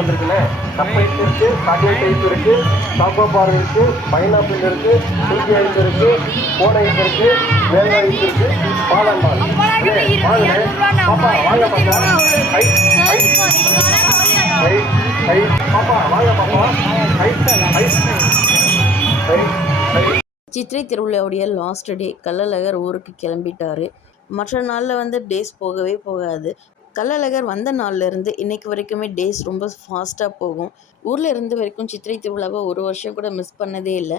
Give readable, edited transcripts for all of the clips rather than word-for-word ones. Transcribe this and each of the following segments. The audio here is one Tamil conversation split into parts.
வந்திருக்குல்ல கப்பைஸ் இருக்கு, சாக்லேட் ஐஸ் இருக்கு, சாக்கோபார் இருக்கு, பைனாப்பிள் இருக்கு, துருக்கி ஐஸ் இருக்கு, கோன் ஐஸ் இருக்கு, மேங்கோ ஐஸ் இருக்கு, பாலன் பால். பாப்பா வாங்க பாப்பா. ஐஸ் ஐஸ் ஐஸ் ஐஸ் பாப்பா வாங்க பாப்பா. Ice ice ice ice. Chithirai திருவிழாவுடைய லாஸ்ட் டே கள்ளழகர் ஊருக்கு கிளம்பிட்டாரு. மற்ற நாளில் டேஸ் போகவே போகாது. கள்ளழகர் வந்த நாள்லேருந்து இன்றைக்கி வரைக்குமே டேஸ் ரொம்ப ஃபாஸ்ட்டாக போகும். ஊரில் இருந்த வரைக்கும் சித்திரை திருவிழாவை ஒரு வருஷம் கூட மிஸ் பண்ணதே இல்லை.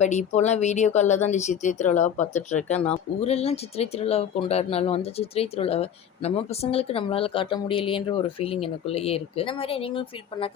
பட் இப்போல்லாம் வீடியோ காலில் தான் இந்த சித்திரை திருவிழாவை பார்த்துட்ருக்கேன். நான் ஊரெல்லாம் சித்திரை திருவிழாவை கொண்டாடினாலும் அந்த சித்திரை திருவிழாவை நம்ம பசங்களுக்கு நம்மளால் காட்ட முடியலையேன்ற ஒரு ஃபீலிங் எனக்குள்ளேயே இருக்குது. இந்த மாதிரி நீங்களும் ஃபீல் பண்ணால்